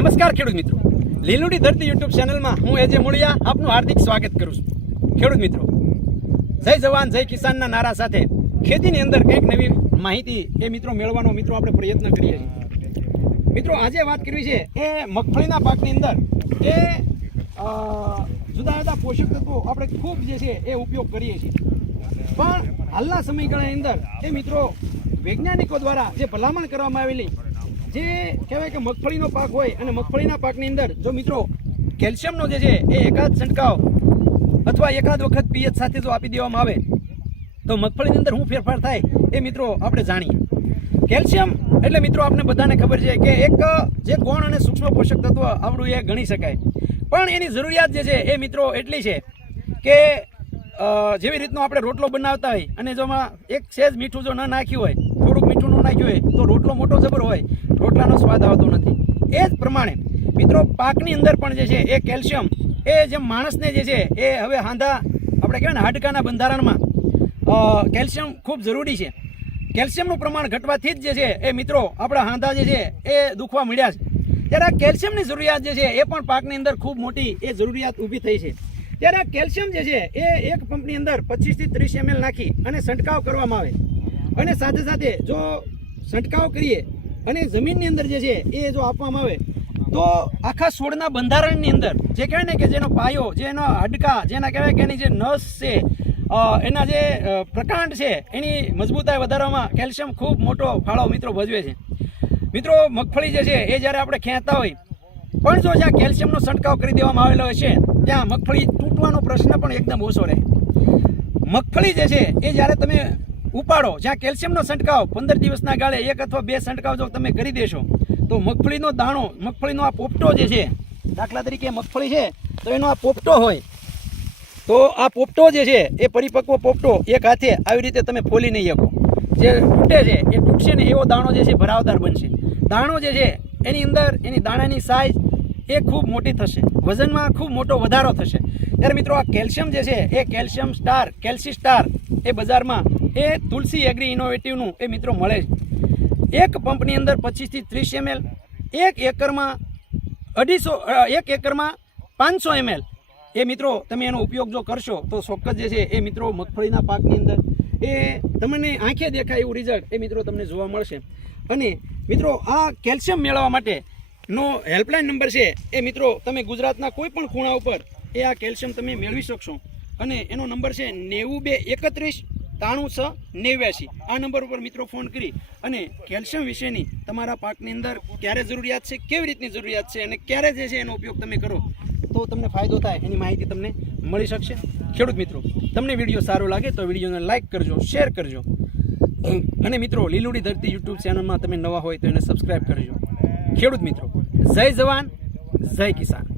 નમસ્કાર ખેડૂત મિત્રો. લીલુડી ધરતી યુટ્યુબ ચેનલમાં હું એજે મુળિયા આપનું હાર્દિક સ્વાગત કરું છું. ખેડૂત મિત્રો, જય જવાન, જય કિસાનના નારા સાથે ખેતીની અંદર કંઈક નવી માહિતી એ મિત્રો મેળવવાનો મિત્રો આપણે પ્રયત્ન કરીએ છીએ. મિત્રો, આજે વાત કરવી છે એ મગફળીના પાકની અંદર એ જુદા જુદા પોષક તત્વો આપણે ખૂબ જે છે એ ઉપયોગ કરીએ છીએ. પણ હાલના સમયગાળાની અંદર એ મિત્રો વૈજ્ઞાનિકો દ્વારા જે ભલામણ કરવામાં આવેલી જે કહેવાય કે મગફળીનો પાક હોય અને મગફળીના પાકની અંદર જો મિત્રો કેલ્શિયમનો જે છે એ એકાદ છંટકાવ અથવા એકાદ વખત પીએચ સાથે જો આપી દેવામાં આવે, તો મગફળીની અંદર શું ફેરફાર થાય એ મિત્રો આપણે જાણીએ. કેલ્શિયમ એટલે મિત્રો આપણે બધાને ખબર છે કે એક, જે ગૌણ અને સૂક્ષ્મ પોષક તત્વ આપણું એ ગણી શકાય. પણ એની જરૂરિયાત જે છે એ મિત્રો એટલી છે કે જેવી રીતનો આપણે રોટલો બનાવતા હોય અને જો એક સેજ મીઠું જો ન નાખ્યું હોય, થોડુંક મીઠું ન નાખ્યું હોય, તો રોટલો મોટો જબર હોય, રોટલાનો સ્વાદ આવતો નથી. એ જ પ્રમાણે, મિત્રો, પાકની અંદર પણ જે છે, એ કેલ્શિયમ, એ જેમ માણસને જે છે, એ હવે હાંધા, આપણે કહેવાય ને, હાડકાના બંધારણમાં કેલ્શિયમ ખૂબ જરૂરી છે. કેલ્શિયમનું પ્રમાણ ઘટવાથી જ જે છે, એ મિત્રો, આપણા હાંધા જે છે, એ દુખવા મળ્યા છે. ત્યારે આ કેલ્શિયમની જરૂરિયાત જે છે, એ પણ પાકની અંદર ખૂબ મોટી એ જરૂરિયાત ઊભી થઈ છે. ત્યારે આ કેલ્શિયમ જે છે એ એક પંપની અંદર પચીસથી ત્રીસ એમએલ નાખી અને છંટકાવ કરવામાં આવે. અને સાથે સાથે જો છંટકાવ કરીએ અને જમીનની અંદર જે છે એ જો આપવામાં આવે, તો આખા છોડના બંધારણની અંદર, જે કહેવાય ને કે જેનો પાયો જેનો હાડકા, જેના કહેવાય કે એની જે નસ છે એના જે પ્રકાંડ છે, એની મજબૂતાઈ વધારવામાં કેલ્શિયમ ખૂબ મોટો ફાળો મિત્રો ભજવે છે. મિત્રો, મગફળી જે છે એ જ્યારે આપણે ખેંચતા હોય, પણ જો જ્યાં કેલ્શિયમનો છંટકાવ કરી દેવામાં આવેલો હશે ત્યાં મગફળી તૂટવાનો પ્રશ્ન પણ એકદમ ઓછો રહે. મગફળી જે છે, એ જ્યારે તમે ઉપાડો, જ્યાં કેલ્શિયમનો છંટકાવ, પંદર દિવસના ગાળે એક અથવા બે છંટકાવ જો તમે કરી દેશો, તો મગફળીનો દાણો, મગફળીનો આ પોપટો જે છે, દાખલા તરીકે મગફળી છે, તો એનો આ પોપટો હોય. તો આ પોપટો જે છે, એ પરિપક્વ પોપટો એક હાથે આવી રીતે તમે ફોલી નહીં શકો. જે તૂટે છે, એ તૂટશે ને એવો દાણો જે છે, ભરાવદાર બનશે. દાણો જે છે, એની અંદર, એની દાણાની સાઇઝ એ ખૂબ મોટી થશે. વજનમાં ખૂબ મોટો વધારો થશે. ત્યારે મિત્રો આ કેલ્શિયમ જે છે, એ કેલ્શિયમ સ્ટાર કેલ્સી સ્ટાર એ બજારમાં એ તુલસી એગ્રી ઇનોવેટિવનું એ મિત્રો મળે છે. એક પંપની અંદર પચીસથી ત્રીસ એમએલ એક એકરમાં અઢીસો એક એકરમાં પાંચસો એમએલ એ મિત્રો તમે એનો ઉપયોગ જો કરશો તો ચોક્કસ જે છે એ મિત્રો મગફળીના પાકની અંદર એ તમને આંખે દેખાય એવું રિઝલ્ટ એ મિત્રો તમને જોવા મળશે. અને મિત્રો આ કેલ્શિયમ મેળવવા માટે નો હેલ્પલાઇન નંબર છે. એ મિત્રો, તમે ગુજરાતના કોઈ પણ ખૂણા ઉપર એ આ કેલ્શિયમ તમે મેળવી શકશો. અને એનો નંબર છે નેવું બે એકત્રીસ ત્રાણું છ નેવ્યાસી આ નંબર ઉપર મિત્રો ફોન કરી અને કેલ્શિયમ વિશેની તમારા પાકની અંદર ક્યારે જરૂરિયાત છે, કેવી રીતની જરૂરિયાત છે અને ક્યારે જે છે એનો ઉપયોગ તમે કરો, તો તમને ફાયદો થાય, એની માહિતી તમને મળી શકશે. ખેડૂત મિત્રો, તમને વીડિયો સારો લાગે તો વિડીયોને લાઇક કરજો, શેર કરજો. અને મિત્રો, લીલુડી ધરતી યુટ્યુબ ચેનલમાં તમે નવા હોય તો એને સબસ્ક્રાઈબ કરજો. ખેડૂત મિત્રો જય જવાન જય કિસાન.